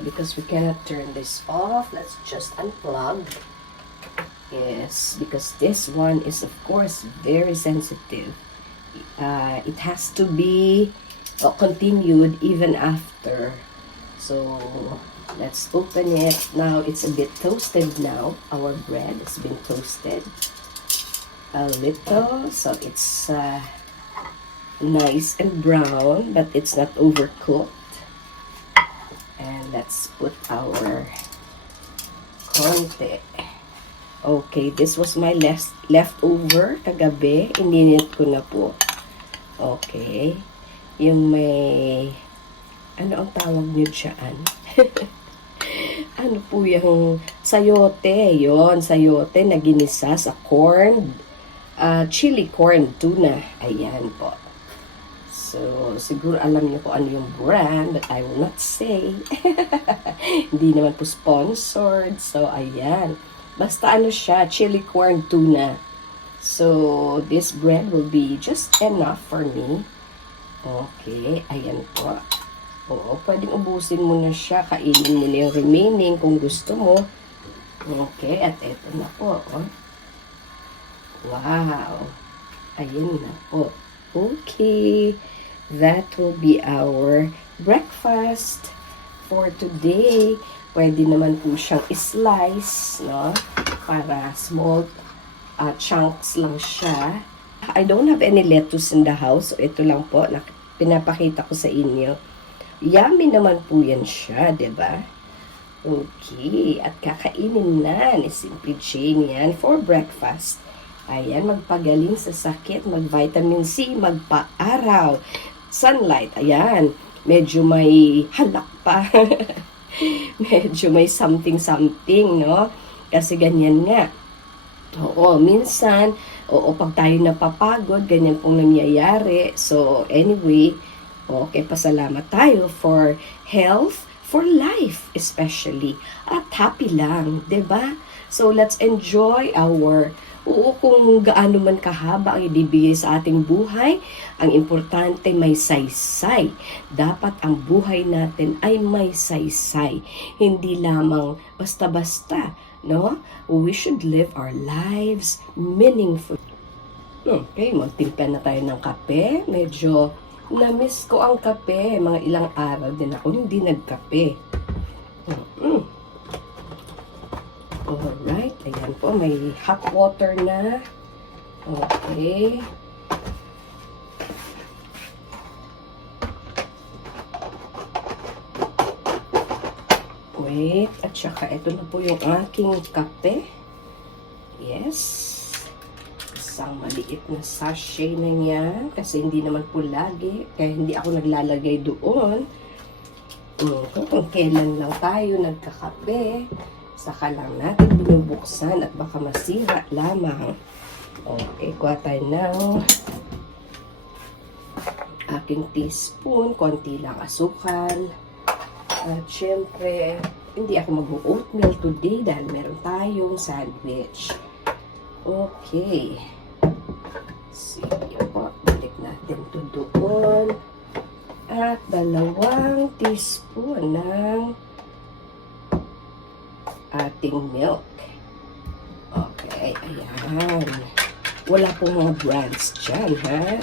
Because we cannot turn this off, let's just unplug. Yes, because this one is of course very sensitive. It has to be continued even after. So let's open it. Now it's a bit toasted now. Our bread has been toasted a little, so it's nice and brown, but it's not overcooked. And let's put our konti. Okay, this was my leftover kagabi. Ininit ko na po. Okay. Yung may, ano ang tawag niyo dyan? Ano po yung sayote? Yon, sayote na ginisa sa corn. Chili corn tuna. Ayan po. So, siguro alam niyo po ano yung brand, but I will not say. Hindi naman po sponsored. So, ayan. Basta ano siya, chili corn tuna. So, this bread will be just enough for me. Okay, ayan po. Oo, pwedeng ubusin mo na siya. Kainin mo na yung remaining kung gusto mo. Okay, at eto na po. Oh. Wow. Ayan na po. Okay. That will be our breakfast for today. Pwede naman po siyang slice, no? Para small chunks lang siya. I don't have any lettuce in the house. So ito lang po, pinapakita ko sa inyo. Yummy naman po yan siya, diba? Okay, at kakainin na ni Simply Jane yan for breakfast. Ayan, magpagaling sa sakit, mag-vitamin C, magpa-araw. Sunlight, ayan. Medyo may halak pa. Medyo may something, no? Kasi ganyan nga. Oo, minsan, pag tayo napapagod, ganyan pong nangyayari. So, anyway, okay, pasalamat tayo for health, for life especially. At happy lang, 'di ba? So, let's enjoy our kung gaano man kahaba ang ibibigay sa ating buhay, ang importante may saysay. Dapat ang buhay natin ay may saysay. Hindi lamang basta-basta, no? We should live our lives meaningful. Okay, magtimpla na tayo ng kape. Medyo na-miss ko ang kape. Mga ilang araw din ako hindi nagkape. Alright, ayan po, may hot water na. Okay. Wait, at saka ito na po yung aking kape. Yes. Isang maliit na sachet na yan. Kasi hindi naman po lagi. Kaya hindi ako naglalagay doon. Kung kailan lang tayo nagkakape, saka lang natin binubuksan at baka masira lamang. Okay, kuha tayo ng aking teaspoon, konti lang asukal. At syempre, hindi ako mag-oatmeal today dahil meron tayong sandwich. Okay. Sige po, balik natin to doon. At 2 teaspoon ng ating milk. Okay, ayan. Wala pong mga brands dyan, ha?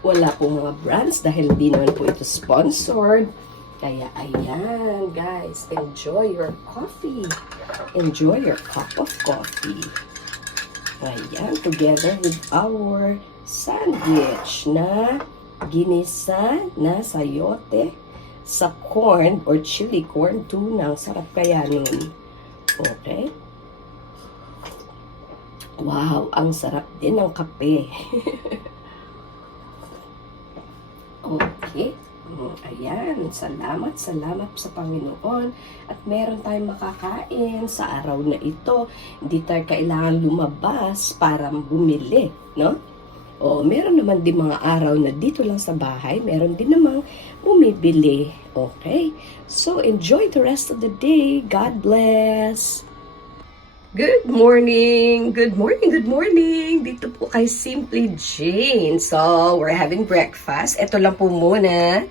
Wala pong mga brands dahil di naman po ito sponsored. Kaya, ayan, guys. Enjoy your coffee. Enjoy your cup of coffee. Ayan, together with our sandwich na ginisa na sayote sa corn or chili corn tuna. Ang sarap kaya nun. Okay. Wow, ang sarap din ng kape. Okay. Ayan, salamat sa Panginoon. At meron tayong makakain sa araw na ito. Hindi tayo kailangan lumabas para bumili, no? O, meron naman din mga araw na dito lang sa bahay, meron din namang bumibili. Okay? So, enjoy the rest of the day. God bless! Good morning! Good morning! Good morning! Dito po kay Simply Jane. So, we're having breakfast. Ito lang po muna.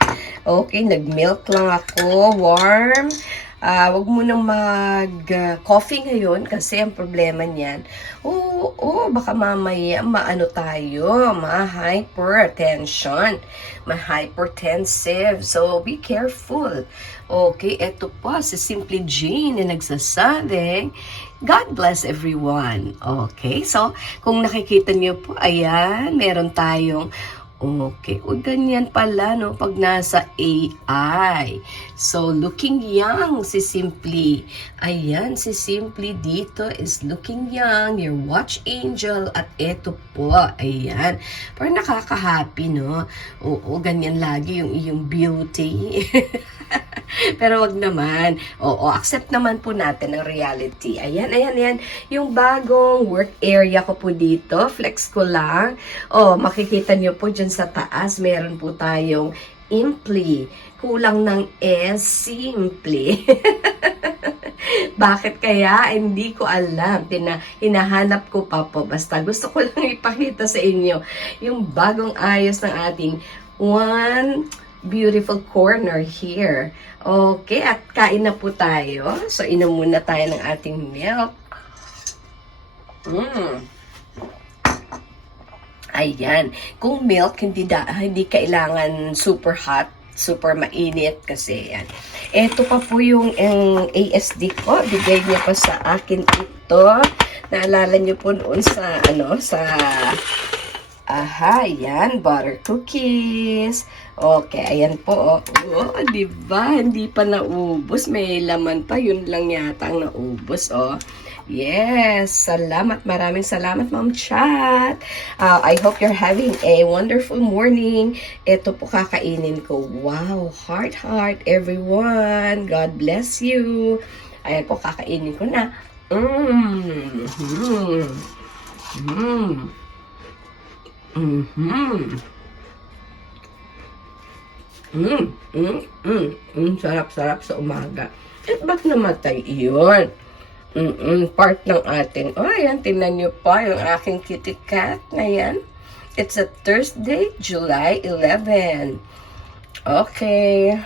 Okay, nag-milk lang ako. Warm. Wag mo nang mag-coffee ngayon kasi ang problema niyan. Baka mamaya maano tayo, ma-hypertension, ma-hypertensive. So, be careful. Okay, eto po si Simply Jane na nagsasabing, God bless everyone. Okay, so kung nakikita niyo po, ayan, meron tayong okay, ganyan pala, no, pag nasa AI. So, looking young, si Simply. Ayan, si Simply dito is looking young, your watch angel, at eto po, ayan. Parang nakaka-happy, no? Oo, ganyan lagi yung iyong beauty. Pero wag naman. Accept naman po natin ang reality. Ayan. Yung bagong work area ko po dito, flex ko lang. Makikita nyo po dyan sa taas, meron po tayong Imply. Kulang ng S, Simply. Bakit kaya? Hindi ko alam. Hinahanap ko pa po. Basta gusto ko lang ipakita sa inyo yung bagong ayos ng ating one beautiful corner here. Okay, at kain na po tayo. So, inom muna tayo ng ating milk. Ayan. Kung milk, hindi kailangan super hot, super mainit kasi yan. Ito pa po yung ASD ko. Bigay niya pa sa akin ito. Naalala niyo po noon sa yan, butter cookies. Okay, ayan po. Diba? Hindi pa naubos. May laman pa. Yun lang yata ang naubos, Yes, salamat. Maraming salamat, Ma'am Chat. I hope you're having a wonderful morning. Ito po kakainin ko. Wow, heart, everyone. God bless you. Ayan po, kakainin ko na. Sarap sa umaga. Ba't namatay iyon? Part ng ating, ayan, tingnan nyo pa yung aking kitty cat na yan. It's a Thursday, July 11. Okay.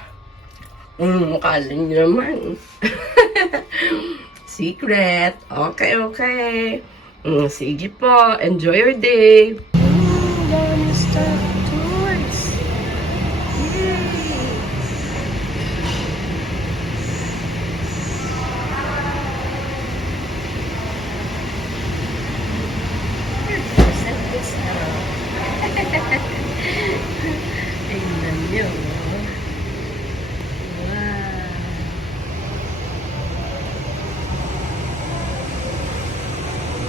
Kala nyo naman. Secret. Okay. Sige po. Enjoy your day. Dami stuff. Toys. Yay! Set this up. Tingnan nyo. Wow.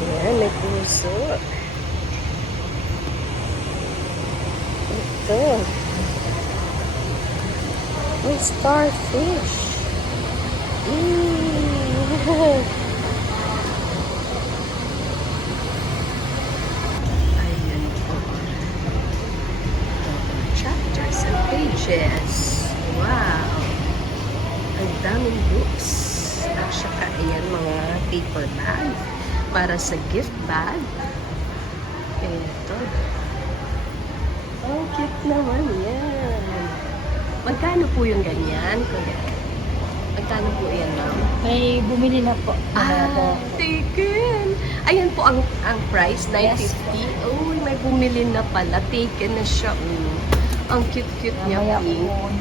Ayan, may puso. Ito. May starfish. Ayan po. Chapters and pages. Wow. Ang daming books. At saka ayan mga paper bag. Para sa gift bag. Ito. Oh, cute naman yan. Magkano po yung ganyan? Magkano po yan, ma'am? May bumili na po. Taken! Ayan po ang price, $9.50. Yes. Oh, may bumili na pala. Taken na siya. Ang cute-cute niya. Mamaya Pink. po.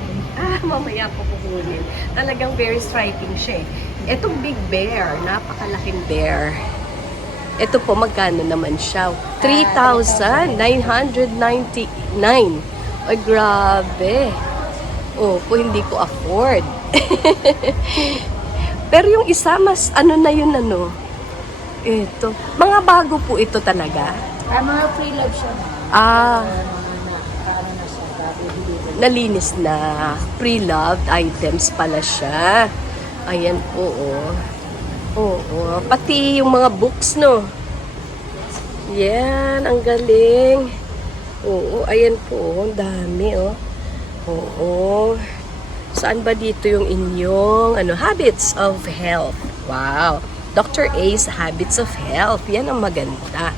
Mamaya po kukunin. Talagang very striking siya. Itong Big Bear, napakalaking bear. Ito po, magkano naman siya? 3,999. Ay, grabe. Po, hindi ko afford. Pero yung isa, mas ano na yun, Ito. Mga bago po ito talaga. Mga free love siya. Nalinis na. Pre-loved items pala siya. Ayan po, Pati yung mga books, no? Yan, ang galing. Oo, ayan po. Ang dami, oh. Oo. Saan ba dito yung inyong habits of health? Wow. Dr. A's Habits of Health. Yan ang maganda.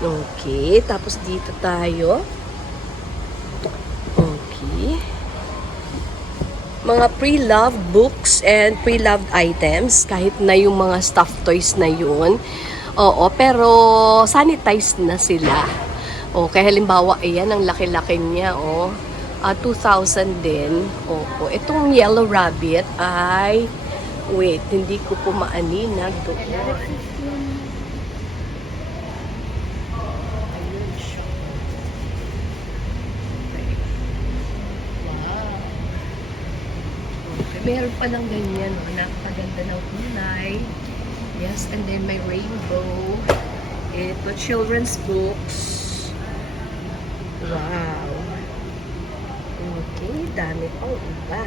Okay. Tapos dito tayo. Okay. Mga pre-loved books and pre-loved items. Kahit na yung mga stuffed toys na yun. Oo, pero sanitized na sila. Okay, halimbawa, ayan, ang laki-laki niya, 2,000 din. Opo. Itong yellow rabbit ay, wait, hindi ko po maaninag doon. Ayun siya. Okay. Wow. Okay, meron pa ng ganyan, napakaganda ng kulay. Yes, and then may rainbow. Ito, children's books. Wow. Okay, dami pang iba.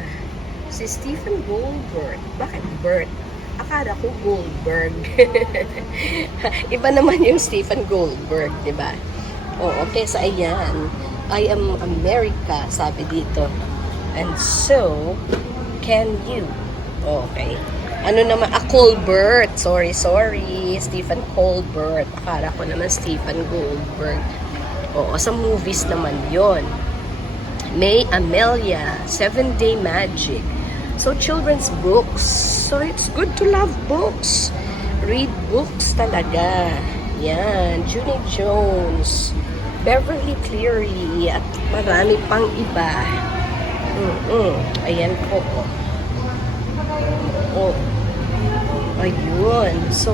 Si Stephen Goldberg. Bakit Bert? Akala ko Goldberg. Iba naman yung Stephen Goldberg, di ba? Oh, okay, so ayan. I am America, sabi dito. And so, can you? Okay. Ano naman? Colbert. Sorry. Stephen Colbert. Akala ko naman Stephen Goldberg. Oo, sa movies naman yon. May Amelia, 7-Day Magic. So, children's books. So, it's good to love books. Read books talaga. Yan. Junie Jones. Beverly Cleary. At marami pang iba. Ayan po. Oh. Ayun. So,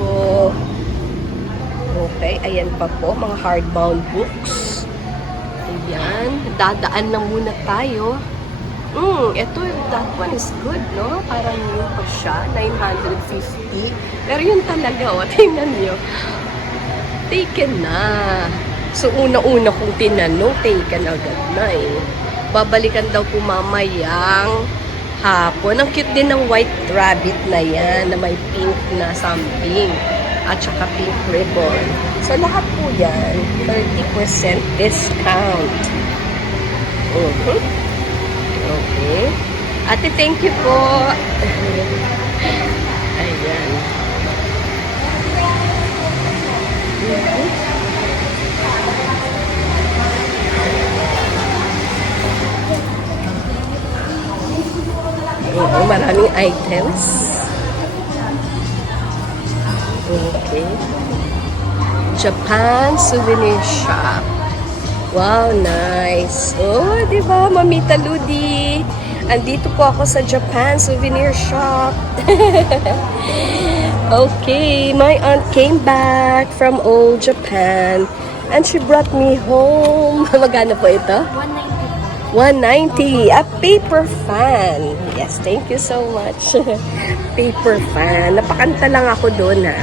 okay. Ayan pa po. Mga hardbound books. Ayan. Dadaan lang muna tayo. Ito, that one is good, no? Parang new pa siya. 950. Pero yun talaga, tingnan nyo. Taken na. So, una-una kong tinanong, taken agad na eh. Babalikan daw po mamayang hapon. Ang cute din ng white rabbit na yan, na may pink na something. At saka pink ribbon. So, lahat po yan, 30% discount. Okay. Ate, thank you po. Ayan. Maraming items. Okay. Japan Souvenir Shop. Wow, nice. Oh, di ba, Mamita Ludi? Andito po ako sa Japan Souvenir Shop. Okay, my aunt came back from old Japan and she brought me home. Magkano po ito? 190. A paper fan. Yes, thank you so much. Paper fan. Napakanta lang ako doon, ha.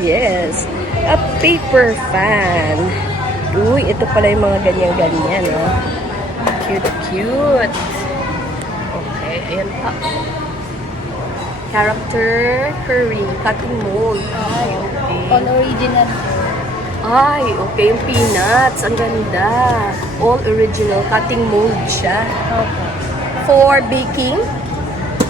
Yes. A paper fan. Uy, ito pala yung mga ganyan-ganyan, no? Cute. Okay, ayan pa. Character curry, cutting mold. Ay, on original. Ay, okay, yung peanuts. Ang ganda. All original, cutting mold siya. Okay. For baking?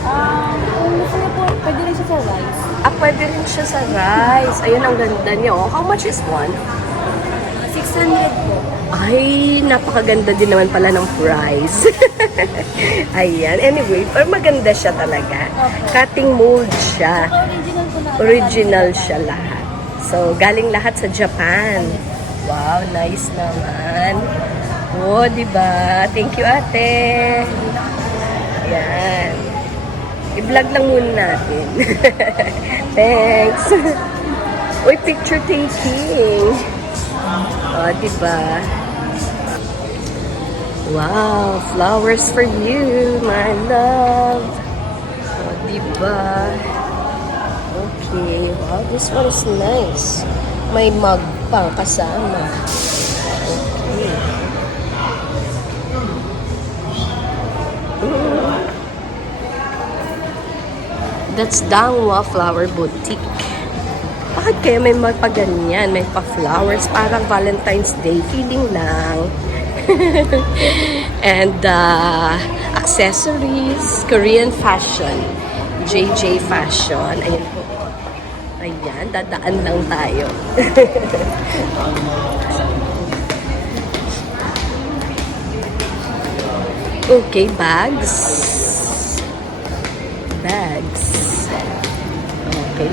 Kung gusto niyo po, pwede rin siya sa rice. Pwede rin siya sa rice. Ayun, ang ganda niya. Oh. How much is one? 600 po. Ay, napakaganda din naman pala ng price. Ayan. Anyway, pero maganda siya talaga. Okay. Cutting mold siya. Original po na. Original siya lahat. So, galing lahat sa Japan. Wow, nice naman. Oh, diba? Thank you, ate. Ayan. I-vlog lang muna natin. Thanks. Uy, picture taking. Oh, diba? Wow, flowers for you, my love. Oh, diba? Okay, wow, this one is nice. May mug pang kasama. Okay. That's Dangwa Flower Boutique. Bakit kaya may magpaganyan? May pa-flowers, parang Valentine's Day. Feeling lang. And accessories, Korean fashion. JJ Fashion. Ayan po. Ayan, dadaan lang tayo. Okay, bags. Bags. Okay.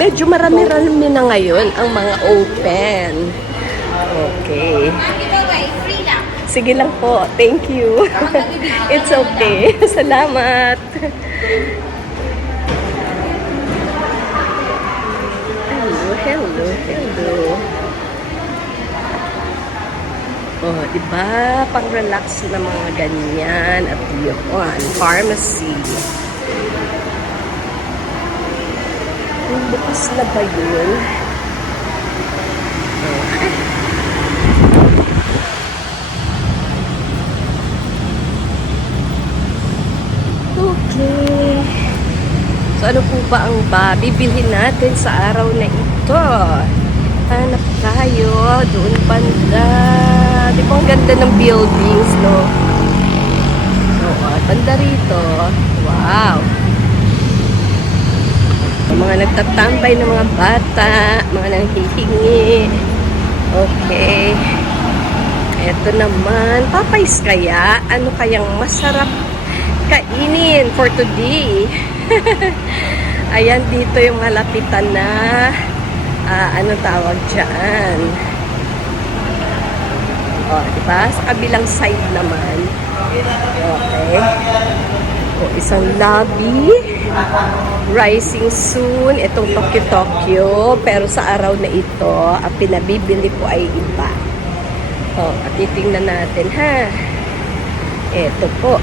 Medyo marami-rami na ngayon ang mga open. Okay. Sige lang po. Thank you. It's okay. Salamat. Hello. Oh, diba? Pang-relax na mga ganyan. At yun, pharmacy. Bukas na ba yun? Okay. So, ano po ba ang bibilhin natin sa araw na ito? Hanap tayo. Doon banda. Di ba ang ganda ng buildings, no? Oo, banda rito. Wow. Mga nagtatambay ng mga bata, mga nanghihingi. Okay. Eto naman, Popeyes kaya? Ano kayang masarap kainin for today? Ayan, dito yung malapitan na ano tawag dyan? O, diba? Sa kabilang side naman. Okay. O, isang lobby. Rising soon. Itong Tokyo. Pero sa araw na ito, ang pinabibili ko ay iba. O, at titingnan natin, ha? Ito po.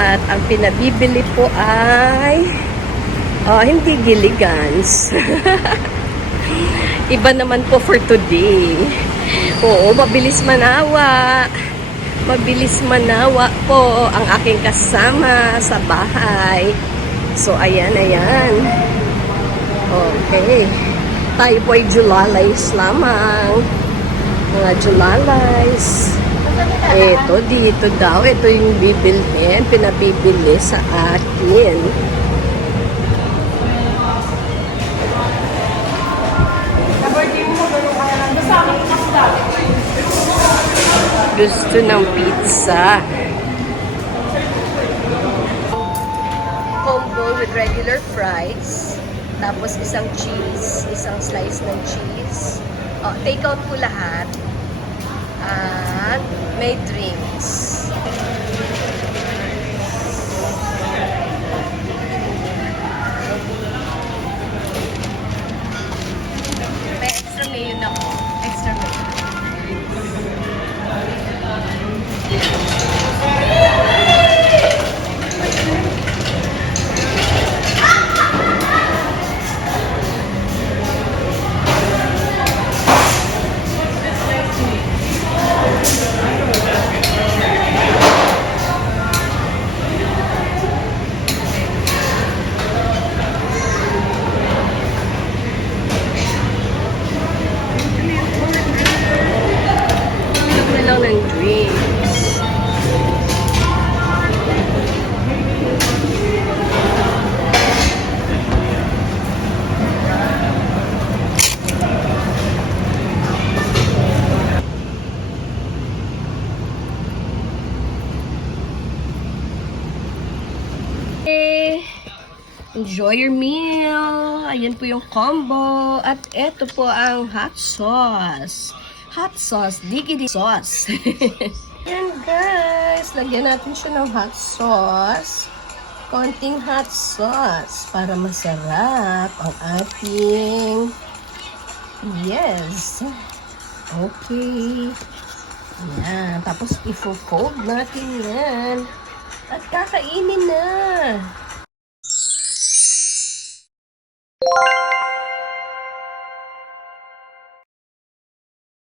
At ang pinabibili po ay hindi Gilligan's. Iba naman po for today. Oo, mabilis manawa. Mabilis manawa po ang aking kasama sa bahay. So, ayan. Okay. Tayo po ay Julalays lamang. Mga Julalays. Ito, dito daw. Ito yung bibilhin. Pinabibili sa atin. Gusto ng pizza. Combo with regular fries. Tapos isang cheese. Isang slice ng cheese. Take out po lahat. At may drinks. May extra mayo na po. Extra mayo. Ng drinks. Okay. Enjoy your meal. Ayan po yung combo. At eto po ang hot sauce. Hot sauce, diggity sauce. Yan guys, lagyan natin siya ng hot sauce. Konting hot sauce para masarap ang ating Okay. Yan, tapos i-fold natin yan. At kakainin na.